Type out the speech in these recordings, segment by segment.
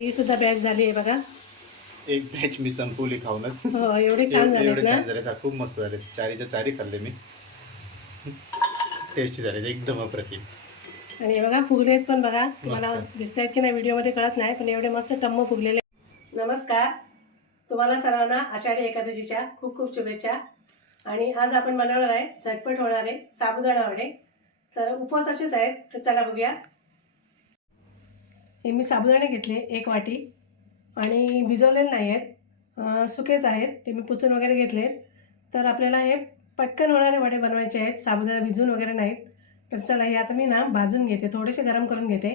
ही सुद्धा बॅच झाली आहे बघा. एक बॅच मी संपवली खाऊनच. हो, एवढे छान झाले एवढे ना. छान झाले, खूप मस्त झाले. चारीच्या चारी खाल्ले मी, टेस्टी झाले एकदम अप्रतिम. आणि हे बघा फुगलेत पण बघा, तुम्हाला दिसत आहेत की नाही व्हिडिओमध्ये कळत नाही, पण एवढे मस्त टम्म फुगलेले. नमस्कार तुम्हाला सर्वांना आषाढी एकादशीच्या खूप खूप शुभेच्छा. आणि आज आपण बनवणार आहे झटपट होणारे साबुदाणा वडे. तर उपवासाचेच आहेत, तर चला बघूया. हे मी साबुदाणे घेतले 1 वाटी आणि भिजवलेले नाही आहेत, सुकेच आहेत. ते मी पुसून वगैरे घेतलेत. तर आपल्याला हे पटकन होणारे वडे बनवायचे आहेत, साबुदाणा भिजून वगैरे नाहीत. तर चला हे आता मी ना भाजून घेते, थोडेसे गरम करून घेते.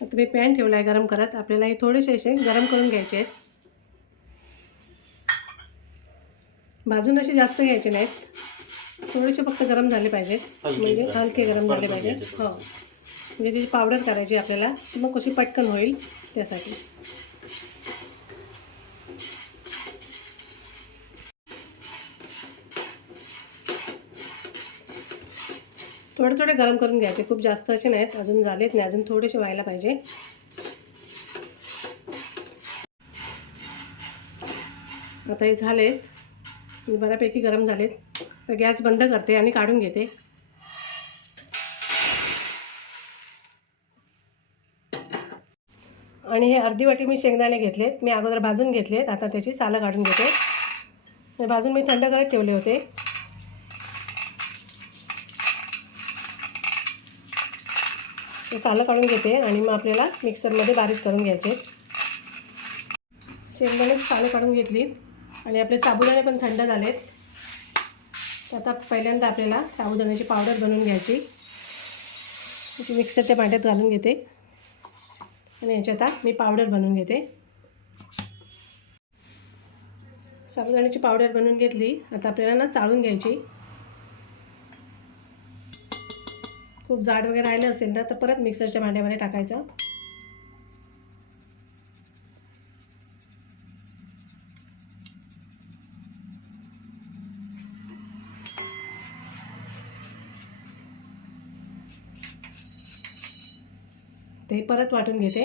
आता मी पॅन ठेवला आहे गरम करत. आपल्याला हे थोडेसे असे गरम करून घ्यायचे आहेत. भाजून असे जास्त घ्यायचे नाहीत, थोडेसे फक्त गरम झाले पाहिजेत, म्हणजे हलके गरम झाले पाहिजे. हो, म्हणजे त्याची पावडर करायची आपल्याला, मग कशी पटकन होईल त्यासाठी. थोडे थोडे गरम करून घ्यायचे, खूप जास्त असे नाहीत. अजून झालेत नाही, अजून थोडेसे व्हायला पाहिजे. आता हे झालेत, बऱ्यापैकी गरम झालेत. तर गॅस बंद करते आणि काढून घेते. आणि हे अर्धी वाटी मी शेंगदाणे घेतलेत, मी अगोदर भाजून घेतलेत. आता त्याची सालं काढून घेते. भाजून मी थंड करत ठेवले होते. ते सालं काढून घेते आणि मग आपल्याला मिक्सरमध्ये बारीक करून घ्यायचे. शेंगदाणे सालं काढून घेतलीत आणि आपले साबुदाणे पण थंड झालेत. तर आता पहिल्यांदा आपल्याला साबुदाण्याची पावडर बनवून घ्यायची. त्याची मिक्सरच्या भांड्यात घालून घेते आणि याच्यात आता मी पावडर बनवून घेते. साबुदाण्याची पावडर बनवून घेतली. आता आपल्याला ना चाळून घ्यायची. खूप जाड वगैरे राहिलं असेल ना तर परत मिक्सरच्या भांड्यामध्ये टाकायचं. ते परत वाटून घेते.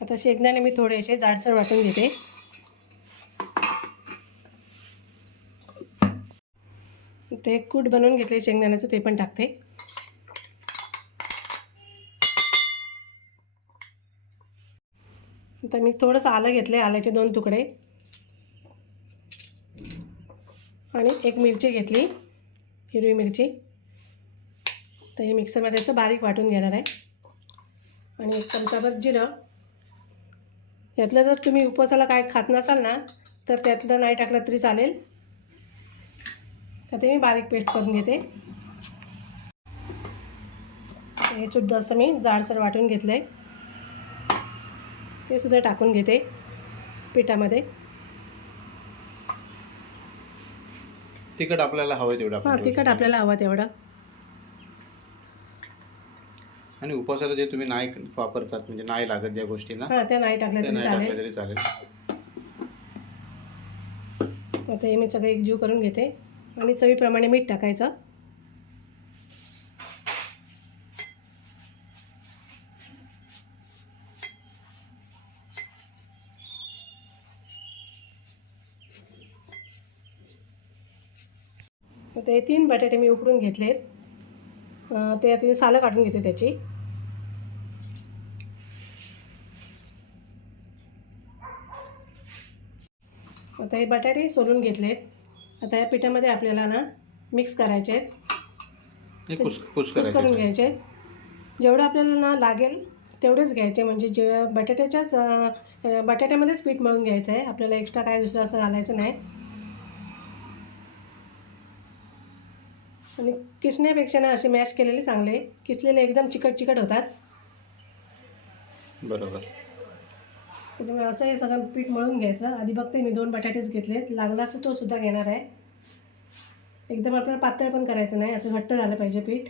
आता शेंगदाणे मी थोडेसे जाडसर वाटून घेते. ते कूट बनवून घेतले शेंगदाण्याचं, ते पण टाकते. आता मी थोडंसं आलं घेतले, आल्याचे 2 तुकडे आणि 1 मिरची घेतली, हिरवी मिरची. तर हे मिक्सरमध्ये त्याचं बारीक वाटून घेणार आहे. आणि 1 चमचाभर जिरं. यातलं जर तुम्ही उपवासाला काय खात नसाल ना तर त्यातलं नाही टाकलं तरी चालेल. तर ते मी बारीक पेस्ट करून घेते. हे सुद्धा असं मी जाडसर वाटून घेतलं आहे, ते सुद्धा टाकून घेते पिठामध्ये. तिखट आपल्याला हवं तेवढं आपण. हां, तिखट आपल्याला हवं तेवढं. आणि उपवासाला जे तुम्ही नाही वापरतात, म्हणजे नाही लागत ज्या गोष्टींना, हां, त्या नाही टाकल्या तरी चालेल. आता हे मी सगळं एकजीव करून घेते आणि चवीप्रमाणे मीठ टाकायचं. आता हे 3 बटाटे मी उकडून घेतलेत. ते आता सालं काढून घेते त्याची. आता हे बटाटे सोलून घेतलेत. आता या पिठामध्ये आपल्याला ना मिक्स करायचे आहेत, कुस करून घ्यायचे आहेत. जेवढं आपल्याला ना लागेल तेवढेच घ्यायचे, म्हणजे जे बटाट्यामध्येच पीठ मळून घ्यायचं आहे आपल्याला, एक्स्ट्रा काय दुसरं असं घालायचं नाही. आणि किसण्यापेक्षा ना असे मॅश केलेले चांगले, किसलेले एकदम चिकट होतात. बरोबर. त्याच्यामुळे असं हे सगळं पीठ मळून घ्यायचं. आधी बघते मी 2 बटाटेच घेतलेत, लागला असं तो सुद्धा घेणार आहे. एकदम आपल्याला पातळ पण करायचं नाही, असं घट्ट झालं पाहिजे पीठ.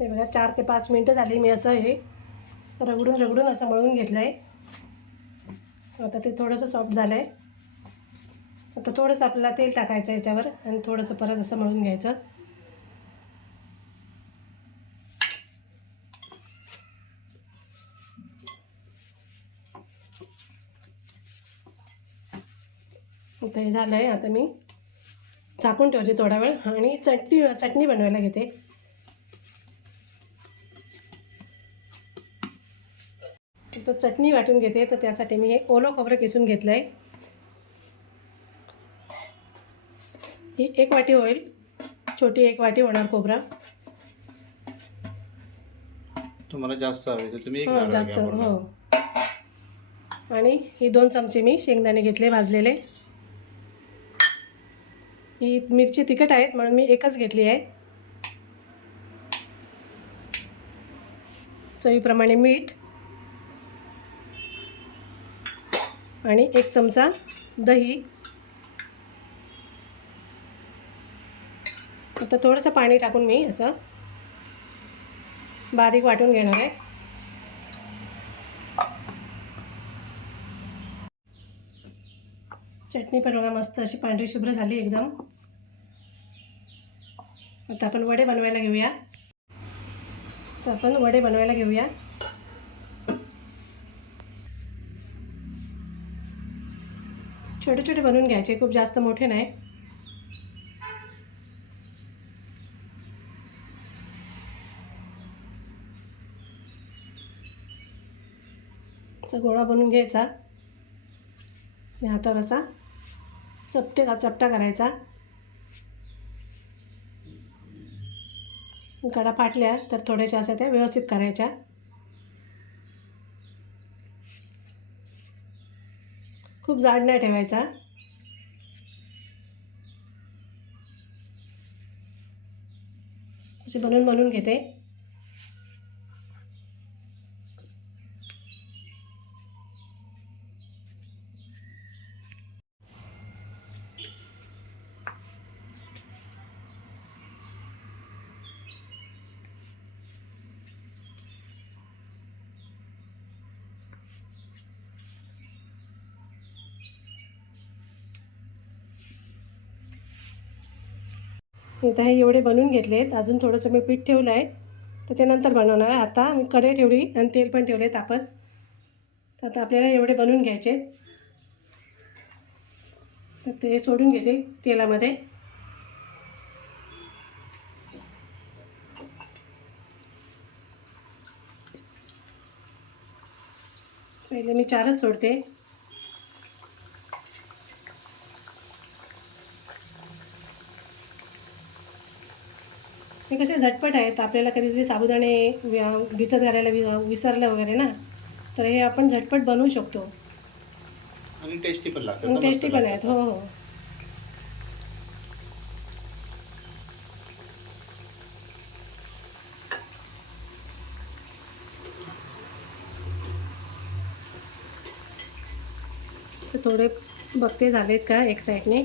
हे बघा 4 ते 5 मिनटं झाली, मी असं हे रगडून रगडून असं मळून घेतलं आहे. आता ते थोडंसं सॉफ्ट झालं आहे. आता थोडंसं आपल्याला तेल टाकायचं याच्यावर आणि थोडंसं परत असं मळून घ्यायचं. आता हे झालं आहे. आता मी झाकून ठेवते थोडा वेळ आणि चटणी बनवायला घेते. तर चटणी वाटून घेते. तर त्यासाठी मी हे ओलं खोबरं किसून घेतलं आहे. ही 1 वाटी होईल, छोटी 1 वाटी होणार खोबरं. तुम्हाला जास्त हवे तर तुम्ही एक हो नारळ जास्त घ्या पूर्ण. हो. आणि ही 2 चमचे मी शेंगदाणे घेतले भाजलेले. ही मिरची तिखट आहेत म्हणून मी एकच घेतली आहे. चवीप्रमाणे मीठ आणि 1 चमचा दही. आता थोडंसं पाणी टाकून मी असं बारीक वाटून घेणार आहे. चटणी पण बघा मस्त अशी पांढरी शुभ्र झाली एकदम. आता आपण वडे बनवायला घेऊया. छोटे छोटे बनवून घ्यायचे, खूप जास्त मोठे नाही. असा गोळा बनवून घ्यायचा. हातावर असा चपटा करायचा. कडा फाटल्या तर थोड्याशा अशा त्या व्यवस्थित करायच्या. खूप जाड नाही ठेवायचा. असे बनवून घेते. इथं हे एवढे बनवून घेतलेत. अजून थोडंसं मी पीठ ठेवलं आहे, तर ते नंतर बनवणार आहे. आता मी कढई ठेवली आणि तेल पण ठेवले तापत. तर आता आपल्याला एवढे बनवून घ्यायचे. तर ते सोडून घेते तेलामध्ये. पहिले मी 4च सोडते. हे कसे झटपट आहेत. आपल्याला कधीतरी साबुदाणे भिजत घालायला विसरलं वगैरे ना, तर हे आपण झटपट बनवू शकतो. आणि टेस्टी पण लागतात. आणि टेस्टी पण आहेत. हो हो. तर थोडे बघते झालेत का एक साईडने.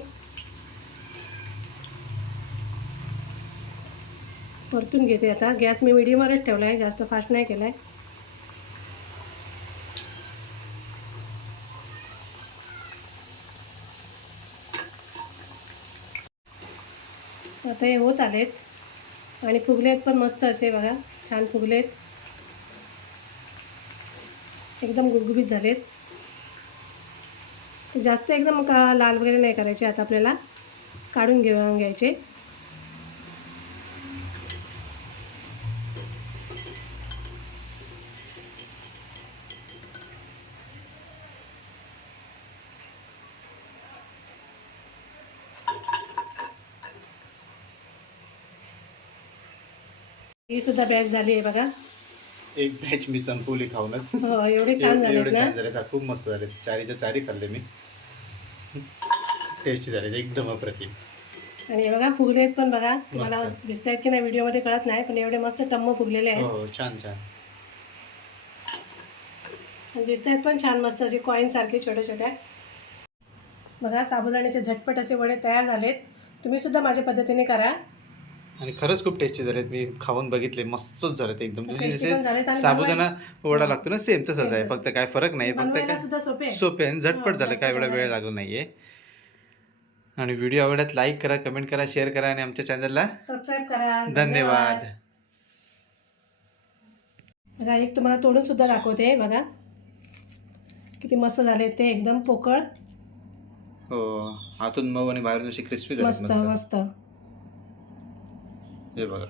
परतून घेते. आता गॅस मी मीडियमवरच ठेवला आहे, जास्त फास्ट नाही केला आहे. आता हे होत आलेत आणि फुगलेत पण मस्त असे बघा, छान फुगलेत, एकदम गुबगुबीत झालेत. जास्त एकदम लाल वगैरे नाही करायचे. आता आपल्याला काढून घ्यायचे. ही सुद्धा बॅच झाली आहे बघा. एक बॅच मी संपवली खाऊनच. हो एवढे छान झालेत ना. छान झाले, खूप मस्त झाले. 4च्या 4 खाल्ले मी. टेस्टी झाले एकदम अप्रतिम. आणि हे बघा फुगलेत पण बघा. तुम्हाला दिसत आहेत की नाही व्हिडिओमध्ये कळत नाही, पण एवढे मस्त टम्म फुगलेले आहेत. हो छान छान दिसत आहेत पण छान मस्त असे कॉईन सारखे छोटे छोटे बघा. साबुदाण्याचे झटपट असे वडे तयार झालेत. तुम्ही सुद्धा माझ्या पद्धतीने करा. आणि खरंच खूप टेस्टी झालेत. मी खाऊन बघितले, मस्तच झालेत एकदम. म्हणजे टेस्टी पण झालेत जसे आणि साबुदाणा वडा हां. लागतो ना, सेम तसंच सेम आहे. तसं. फक्त काय फरक नाही, फक्त बनवायला काय सुद्धा सोपे आहे. सोपे आणि झटपट झालं, काय एवढा वेळ होणार. लागला नाहीये. आणि व्हिडिओ आवडल्यास लाईक करा, कमेंट करा, शेअर करा आणि आमच्या चॅनलला सबस्क्राईब करा. धन्यवाद. बघा एक तुम्हाला तोडून सुद्धा दाखवते. बघा किती मस्त झाले ते, एकदम पोकळ, हो, आतून मऊ आणि बाहेरून अशी क्रिस्पी झाली मस्त मस्त. मस्त. हे बघा.